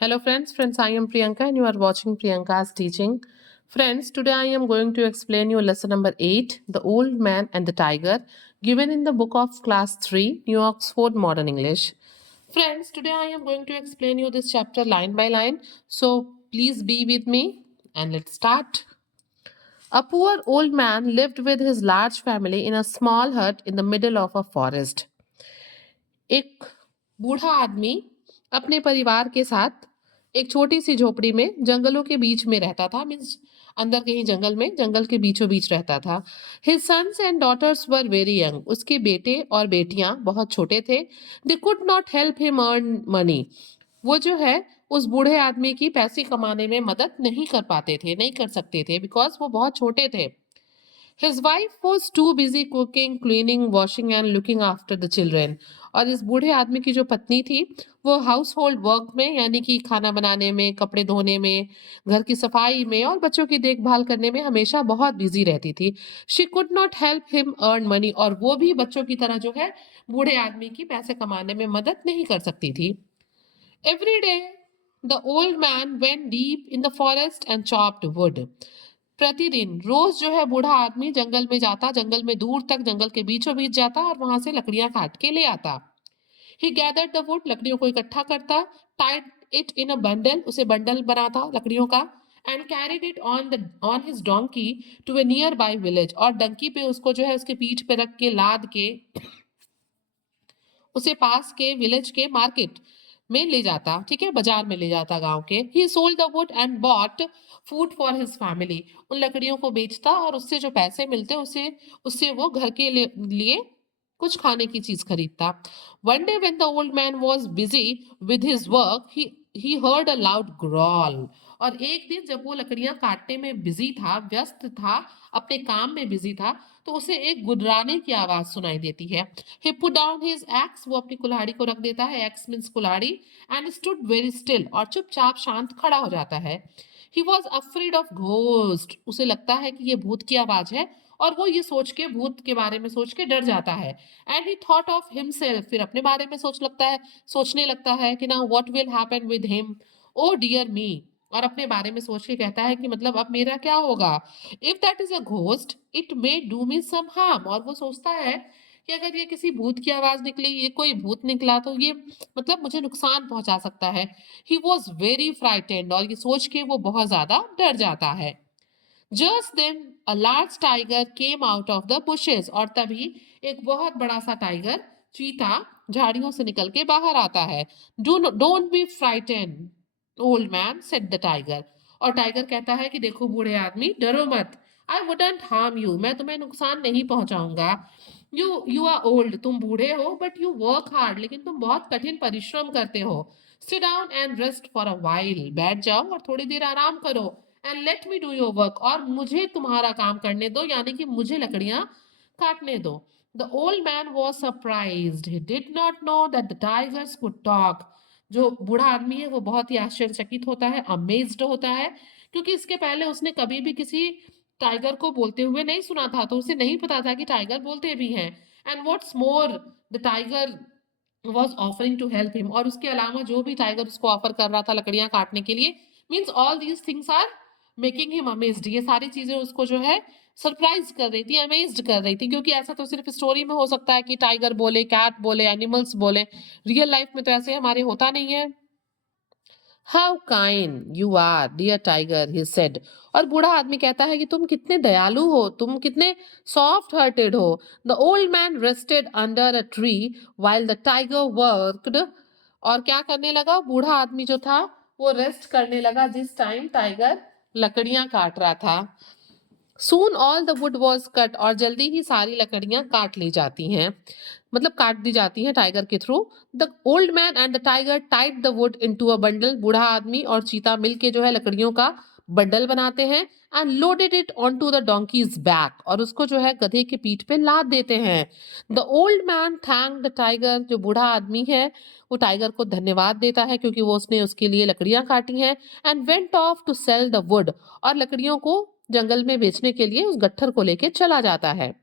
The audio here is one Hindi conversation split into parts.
Hello friends, I am Priyanka and you are watching Priyanka's teaching. Friends, today I am going to explain you lesson number 8, The Old Man and the Tiger, given in the book of class 3, New Oxford Modern English. Friends, today I am going to explain you this chapter line by line, so please be with me and let's start. A poor old man lived with his large family in a small hut in the middle of a forest. एक बूढ़ा आदमी अपने परिवार के साथ एक छोटी सी झोपड़ी में जंगलों के बीच में रहता था मीन्स अंदर कहीं जंगल में जंगल के बीचों बीच रहता था his sons and daughters were very young उसके बेटे और बेटियां बहुत छोटे थे they could not help him earn money वो जो है उस बूढ़े आदमी की पैसे कमाने में मदद नहीं कर पाते थे नहीं कर सकते थे बिकॉज वो बहुत छोटे थे His wife was too busy cooking, cleaning, washing and looking after the children. और इस बूढ़े आदमी की जो पत्नी थी वो हाउस होल्ड वर्क में यानी कि खाना बनाने में कपड़े धोने में घर की सफाई में और बच्चों की देखभाल करने में हमेशा बहुत बिजी रहती थी she could not help him earn money और वो भी बच्चों की तरह जो है बूढ़े आदमी की पैसे कमाने में मदद नहीं कर सकती थी every day the old man went deep in the forest and chopped would प्रतिदिन रोज जो है बूढ़ा आदमी जंगल में जाता जंगल में दूर तक जंगल के बीचों बीच जाता और वहां से लकड़ियां काट के ले आता ही गैदर्ड द वुड लकड़ियों को इकट्ठा करता tied it in a bundle उसे बंडल बनाता लकड़ियों का and carried it on his donkey to a nearby village और डंकी पे उसको जो है उसके पीठ पे रख के लाद के उसे पास के विलेज के मार्केट में ले जाता ठीक है बाजार में ले जाता गांव के ही sold the wood and bought food for his family उन लकड़ियों को बेचता और उससे जो पैसे मिलते उसे उससे वो घर के लिए कुछ खाने की चीज खरीदता one day when the old man was busy with his work he heard a loud growl और एक दिन जब वो लकड़ियां काटने में बिजी था व्यस्त था अपने काम में बिजी था तो उसे एक गुर्राने की आवाज सुनाई देती है he put down his axe वो अपनी कुल्हाड़ी को रख देता है axe means कुल्हाड़ी and stood very still और चुपचाप शांत खड़ा हो जाता है he was afraid of ghost उसे लगता है कि ये भूत की आवाज है और वो ये सोच के भूत के बारे में सोच के डर जाता है and he thought of himself फिर अपने बारे में सोचने लगता है कि ना what will happen with him oh dear me और अपने बारे में सोच के कहता है कि मतलब अब मेरा क्या होगा if that is a ghost it may do me some harm और वो सोचता है कि अगर ये किसी भूत की आवाज निकली ये कोई भूत निकला तो ये मतलब मुझे नुकसान पहुंचा सकता है ही वॉज वेरी फ्राइटेंड और ये सोच के वो बहुत ज्यादा डर जाता है just then a large tiger came out of the bushes और तभी एक बहुत बड़ा सा टाइगर चीता झाड़ियों से निकल के बाहर आता है don't be frightened old man said the tiger और टाइगर कहता है कि देखो बूढ़े आदमी डरो मत आई वुडंट हार्म यू मैं तुम्हें नुकसान नहीं पहुंचाऊंगा यू आर ओल्ड तुम बूढ़े हो बट यू वर्क हार्ड लेकिन तुम बहुत कठिन परिश्रम करते हो sit down and rest for a while बैठ जाओ और थोड़ी देर आराम करो and let me do your work और मुझे तुम्हारा काम करने दो यानी कि मुझे लकड़ियां काटने दो the old man was surprised he did not know that the tigers could talk जो बूढ़ा आदमी है वो बहुत ही आश्चर्यचकित होता है अमेज्ड होता है क्योंकि इसके पहले उसने कभी भी किसी टाइगर को बोलते हुए नहीं सुना था तो उसे नहीं पता था कि टाइगर बोलते भी हैं and what's more the tiger was offering to help him और उसके अलावा जो भी टाइगर उसको ऑफर कर रहा था लकड़ियां काटने के लिए means all these things are making him amazed ये सारी चीजें उसको जो है सरप्राइज कर रही थी अमेज्ड कर रही थी क्योंकि ऐसा तो सिर्फ स्टोरी में हो सकता है कि टाइगर बोले कैट बोले एनिमल्स बोले रियल लाइफ में तो ऐसे हमारे होता नहीं है how kind you are dear tiger he said और बूढ़ा आदमी कहता है कि तुम कितने दयालु हो तुम कितने सॉफ्ट हार्टेड हो the old man rested under a tree while the tiger worked और क्या करने लगा बूढ़ा आदमी जो था वो रेस्ट करने लगा जिस टाइम टाइगर लकड़ियां काट रहा था सून all the wood was cut और जल्दी ही सारी लकड़ियां काट ली जाती हैं मतलब काट दी जाती हैं टाइगर के through the old man and the tiger tied the wood into a bundle बूढ़ा आदमी और चीता मिलके जो है लकड़ियों का बंडल बनाते हैं and loaded it on to the donkey's back और उसको जो है गधे के पीठ पे लाद देते हैं the old man thank the tiger जो बूढ़ा आदमी है वो टाइगर को धन्यवाद देता है क्योंकि वो उसने उसके लिए लकड़ियां काटी हैं and went off to sell the wood और लकड़ियों को जंगल में बेचने के लिए उस गट्ठर को लेके चला जाता है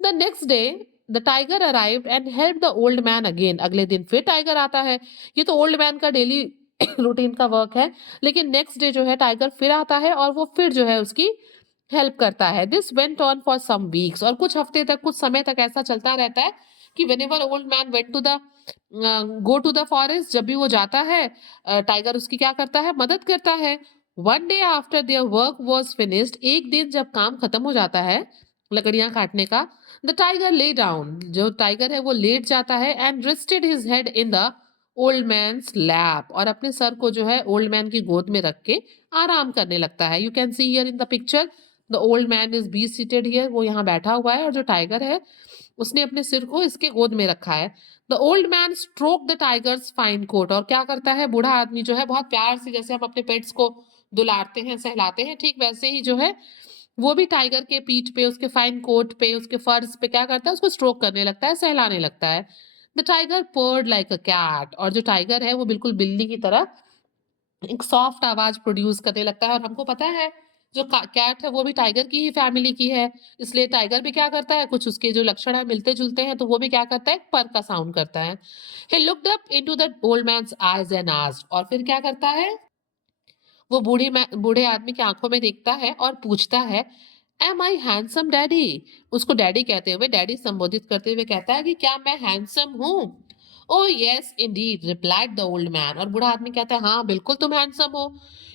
the next day the tiger arrived and help the old man again अगले दिन फिर टाइगर आता है ये तो ओल्ड मैन का डेली रूटीन का वर्क है। लेकिन नेक्स्ट डे जो है टाइगर फिर आता है और वो फिर जो है उसकी हेल्प करता है। This went on for some weeks, और कुछ हफ्ते तक, कुछ समय तक ऐसा चलता रहता है कि whenever old man went to the go to the forest, जब भी वो जाता है टाइगर उसकी क्या करता है, मदद करता है। One day after their work was finished, एक दिन जब काम खत्म हो जाता है लकड़ियां काटने का, द टाइगर ले डाउन, जो टाइगर है वो लेट जाता है and rested his head in the old man's lap, और अपने सर को जो है ओल्ड मैन की गोद में रख के आराम करने लगता है। You can see here in the picture the old man is be seated here, वो यहाँ बैठा हुआ है और जो टाइगर है उसने अपने सिर को इसके गोद में रखा है। The old man stroke the tiger's fine coat, और क्या करता है बूढ़ा आदमी जो है बहुत प्यार से, जैसे हम अपने पेट्स को दुलारते हैं सहलाते हैं, ठीक वैसे ही जो है वो भी टाइगर के पीठ पे, उसके फाइन कोट पे, उसके फर्स पे क्या करता है, उसको स्ट्रोक करने लगता है, सहलाने लगता है। The tiger purred like a cat, और जो टाइगर है वो बिल्कुल बिल्ली की तरह एक सॉफ्ट आवाज प्रोड्यूस करने लगता है। और हमको पता है जो कैट है वो भी टाइगर की ही फैमिली की है, इसलिए टाइगर भी क्या करता है, कुछ उसके जो लक्षण है मिलते जुलते हैं, तो वो भी क्या करता है, पर का साउंड करता है। He looked up into the old man's eyes and asked, और फिर क्या करता है, वो बूढ़े आदमी की आंखों में देखता है और पूछता है, एम आई हैंडसम डैडी, उसको डैडी कहते हुए, डैडी संबोधित करते हुए कहता है कि क्या मैं हैंडसम हूँ। ओ yes Indeed replied the old man, और बूढ़ा आदमी कहता है हाँ बिल्कुल तुम हैंडसम हो।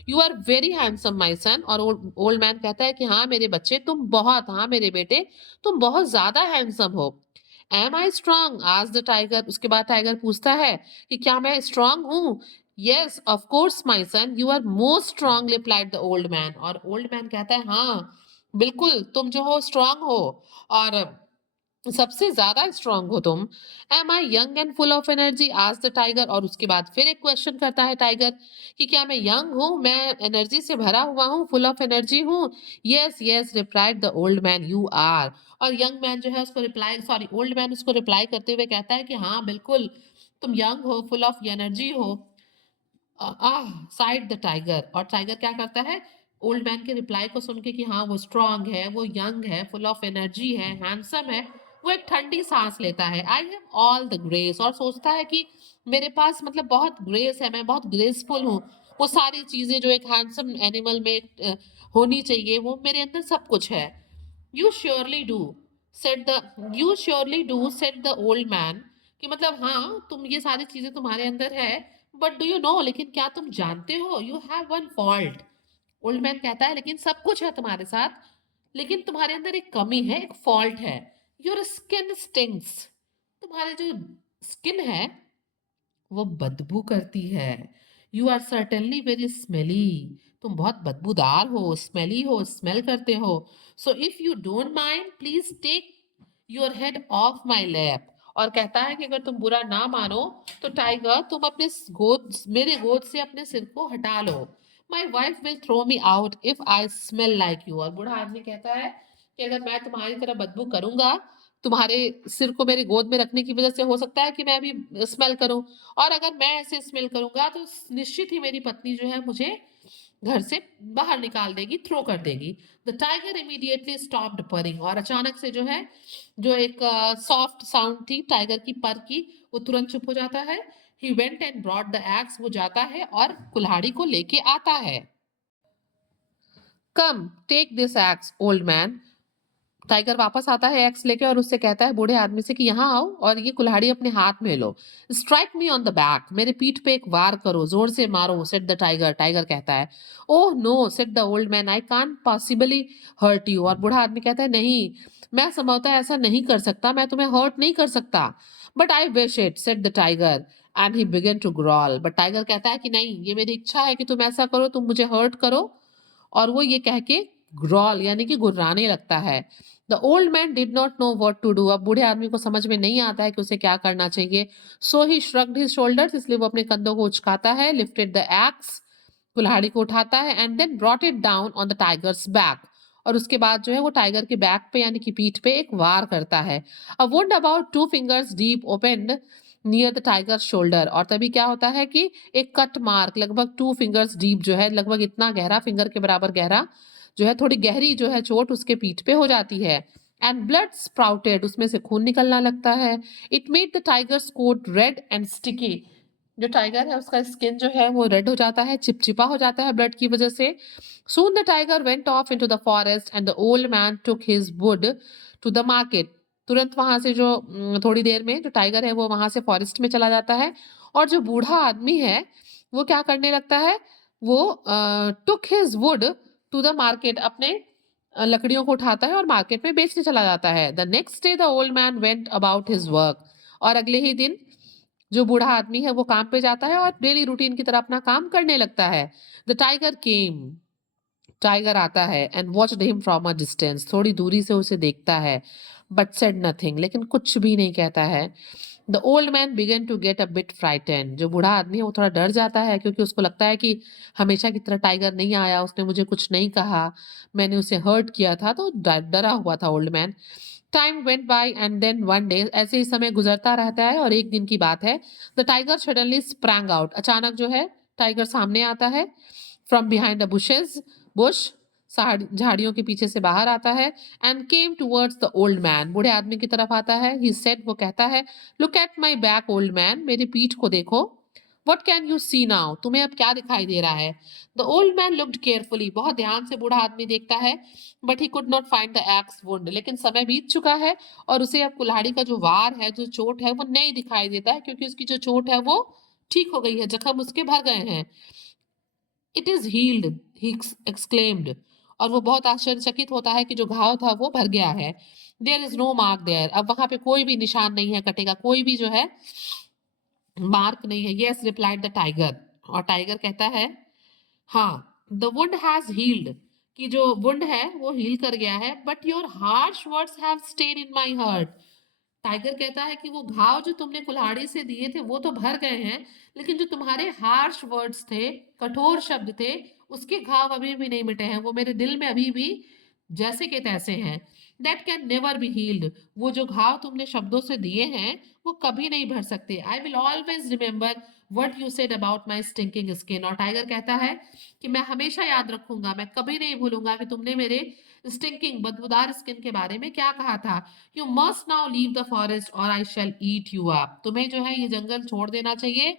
यू आर वेरी हैंडसम माई सन, और ओल्ड मैन कहता है कि हाँ मेरे बच्चे तुम बहुत, हाँ मेरे बेटे तुम बहुत ज्यादा हैंडसम हो। एम आई स्ट्रांग आज द टाइगर, उसके बाद टाइगर पूछता है कि क्या मैं स्ट्रांग हूँ। Yes of course my son you are most strong replied the old man, और ओल्ड मैन कहता है हाँ बिल्कुल तुम जो हो स्ट्रांग हो, और सबसे ज्यादा स्ट्रांग हो तुम। Am I young and full of energy आज द टाइगर, और उसके बाद फिर एक क्वेश्चन करता है टाइगर कि क्या मैं यंग हूँ, मैं एनर्जी से भरा हुआ हूँ, फुल ऑफ एनर्जी हूँ। Yes yes replied the old man you are, और यंग मैन जो है उसको रिप्लाई, सॉरी ओल्ड मैन उसको रिप्लाई करते हुए कहता है कि हाँ बिल्कुल तुम यंग हो, फुल ऑफ एनर्जी हो। साइड द टाइगर, और टाइगर क्या करता है, ओल्ड मैन के रिप्लाई को सुन के कि हाँ वो स्ट्रांग है, वो यंग है, फुल ऑफ एनर्जी है, हैंडसम है, वो एक ठंडी सांस लेता है। I have all the grace, और सोचता है कि मेरे पास मतलब बहुत ग्रेस है, मैं बहुत ग्रेसफुल हूँ, वो सारी चीजें जो एक हैंडसम एनिमल में होनी चाहिए वो मेरे अंदर सब कुछ है। You surely do said the you surely do said the old man, कि मतलब हाँ तुम ये सारी चीजें तुम्हारे अंदर है, बट डू यू नो, लेकिन क्या तुम जानते हो, you have one fault. Old man कहता है लेकिन सब कुछ है तुम्हारे साथ, लेकिन तुम्हारे अंदर एक कमी है, एक फॉल्ट है। योर स्किन स्टिंग्स, तुम्हारे जो स्किन है वो बदबू करती है। You are certainly very smelly, तुम बहुत बदबूदार हो, स्मेली हो, स्मेल करते हो। So if you don't mind please take your head off my lap, और कहता है कि अगर तुम बुरा ना मानो तो टाइगर तुम अपने गोद, मेरे गोद से अपने सिर को हटा लो। My wife will throw me out if I smell like you, और बूढ़ा आदमी कहता है कि अगर मैं तुम्हारी तरह बदबू करूंगा, तुम्हारे सिर को मेरे गोद में रखने की वजह से हो सकता है कि मैं भी स्मेल करूं, और अगर मैं ऐसे स्मेल करूंगा तो निश्चित ही मेरी पत्नी जो है मुझे घर से बाहर निकाल देगी, थ्रो कर देगी। The tiger immediately stopped purring, और अचानक से जो है जो एक सॉफ्ट साउंड थी टाइगर की पर की, वो तुरंत चुप हो जाता है। He went and brought the axe, वो जाता है और कुल्हाड़ी को लेके आता है। Come take this axe old man, tiger वापस आता है एक्स लेके और उससे कहता है बूढ़े आदमी से कि यहाँ आओ और ये कुल्हाड़ी अपने हाथ में लो। Strike me on the back, मेरे पीठ पे एक वार करो, जोर से मारो, सेट द टाइगर, टाइगर कहता है। Oh no said the old man, I can't possibly hurt you, और बूढ़ा आदमी कहता है नहीं, मैं संभवतः ऐसा नहीं कर सकता, मैं तुम्हें हर्ट नहीं कर सकता। But I wish it said the tiger and he began to growl, but tiger कहता है कि नहीं, ये मेरी इच्छा है कि तुम ऐसा करो, तुम मुझे हर्ट करो, और वो ये कह के ग्रॉल यानी कि गुर्राने लगता है। The old man did not know what to do, अब बूढ़े आदमी को समझ में नहीं आता है कि उसे क्या करना चाहिए। सो ही श्रग्ड हिज शोल्डर्स, इसलिए वो अपने कंधों को उचकाता है, लिफ्टेड द एक्स, कुल्हाड़ी को उठाता है, and then brought it down on the tiger's back, और उसके बाद जो है वो टाइगर के बैक पे यानी कि पीठ पे एक वार करता है। A wound about 2 fingers deep opened near the tiger shoulder, और तभी क्या होता है कि एक कट मार्क लगभग 2 फिंगर्स डीप जो है, लगभग इतना गहरा, फिंगर के बराबर गहरा जो है, थोड़ी गहरी जो है चोट उसके पीठ पे हो जाती है। एंड ब्लड स्प्राउटेड, उसमें से खून निकलना लगता है। It made the tiger's coat red and sticky, जो टाइगर है उसका स्किन जो है वो रेड हो जाता है, चिपचिपा हो जाता है ब्लड की वजह से। Soon the tiger went off into the forest and the old man took his wood to the market. तुरंत वहां से जो थोड़ी देर में जो टाइगर है वो वहां से फॉरेस्ट में चला जाता है और जो बूढ़ा आदमी है वो क्या करने लगता है, वो took his wood to the market, अपने लकड़ियों को उठाता है और मार्केट में बेचने चला जाता है। The next day the old man went about his work, और अगले ही दिन जो बूढ़ा आदमी है वो काम पे जाता है और डेली रूटीन की तरह अपना काम करने लगता है। द टाइगर केम, टाइगर आता है and watched him from a distance, थोड़ी दूरी से उसे देखता है, बट सेड नथिंग, लेकिन कुछ भी नहीं कहता है। The old man began to get a bit frightened, जो बूढ़ा आदमी है वो थोड़ा डर जाता है क्योंकि उसको लगता है कि हमेशा की तरह टाइगर नहीं आया, उसने मुझे कुछ नहीं कहा, मैंने उसे हर्ट किया था, तो डरा हुआ था old man. Time went by and then one day, ऐसे ही समय गुजरता रहता है और एक दिन की बात है। The tiger suddenly sprang out, अचानक जो है टाइगर सामने आता है from behind the bushes, Bush, झाड़ियों के पीछे से बाहर आता है and came towards the old man, बूढ़े आदमी की तरफ आता है। ही सेड, वो कहता है, look at my back old man, मेरी पीठ को देखो। What can you see now, तुम्हें अब क्या दिखाई दे रहा है। The old man looked carefully, बहुत ध्यान से बूढ़ा आदमी देखता है, but he could not find the axe wound, लेकिन समय बीत चुका है और उसे अब कुल्हाड़ी का जो वार है, जो चोट है, वो नहीं दिखाई देता है क्योंकि उसकी जो चोट है वो ठीक हो गई है, जख्म उसके भर गए हैं। It is healed, he exclaimed, और वो बहुत आश्चर्यचकित होता है कि जो घाव था वो भर गया है। There is no mark there, अब वहां पे कोई भी निशान नहीं है कटेगा, कोई भी जो है मार्क नहीं है। यस रिप्लाइड द टाइगर, और टाइगर कहता है, हाँ, द वुंड हैज हील्ड, कि जो वुंड है वो हील कर गया है, but your harsh words have stayed in my hurt. Tiger कहता है कि वो घाव जो तुमने कुल्हाड़ी से दिए थे वो तो भर गए हैं, लेकिन जो तुम्हारे हार्श वर्ड्स थे, कठोर शब्द थे, उसके घाव अभी भी नहीं मिटे हैं, वो मेरे दिल में अभी भी जैसे के तैसे हैं। That can never be healed, वो जो घाव तुमने शब्दों से दिए हैं वो कभी नहीं भर सकते। I will always remember what you said about my stinking skin, और टाइगर कहता है कि मैं हमेशा याद रखूंगा, मैं कभी नहीं भूलूंगा कि तुमने मेरे स्टिंकिंग बदबूदार स्किन के बारे में क्या कहा था। You must now leave the forest और आई शैल ईट यू अप, तुम्हें जो है ये जंगल छोड़ देना चाहिए,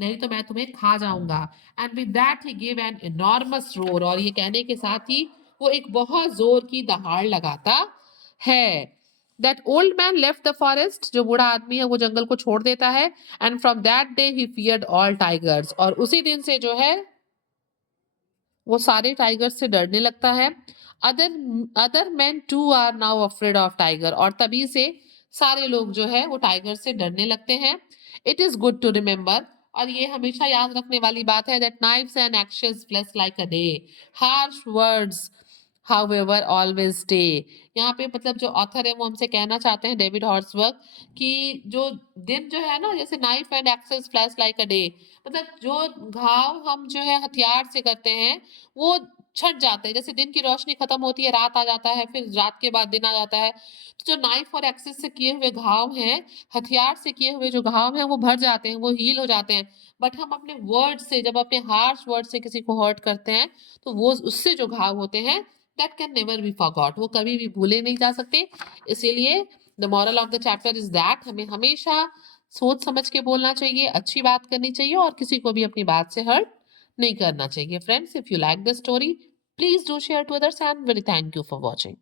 नहीं तो मैं तुम्हें खा जाऊंगा। And with that he give an enormous roar, और ये कहने के साथ ही वो एक बहुत जोर की दहाड़ लगाता है। That old man left the forest, जो बूढ़ा आदमी है वो जंगल को छोड़ देता है। And from that day he feared all tigers, और उसी दिन से जो है वो सारे टाइगर से डरने लगता है। Other other man too are now afraid of tiger, और तभी से सारे लोग जो है वो टाइगर से डरने लगते हैं। It is good to remember, और ये हमेशा याद रखने वाली बात है, that knives and actions flash like a day, harsh words however always stay. यहाँ पे मतलब जो ऑथर है वो हमसे कहना चाहते हैं, डेविड हॉर्सवर्थ, कि जो दिन जो है ना, जैसे knife and axes flash like a day, मतलब जो घाव हम जो है हथियार से करते हैं वो छट जाते हैं, जैसे दिन की रोशनी खत्म होती है, रात आ जाता है, फिर रात के बाद दिन आ जाता है। तो जो नाइफ और एक्सेस से किए हुए घाव हैं, हथियार से किए हुए जो घाव हैं वो भर जाते हैं, वो हील हो जाते हैं। बट हम अपने वर्ड से, जब अपने हार्श वर्ड से किसी को हर्ट करते हैं, तो वो उससे जो घाव होते हैं, that can never be forgot, वो कभी भी भूले नहीं जा सकते। इसीलिए the moral of the chapter is that हमें हमेशा सोच समझ के बोलना चाहिए, अच्छी बात करनी चाहिए और किसी को भी अपनी बात से हर्ट नहीं करना चाहिए। Friends, if you like the story, please do share to others and very thank you for watching.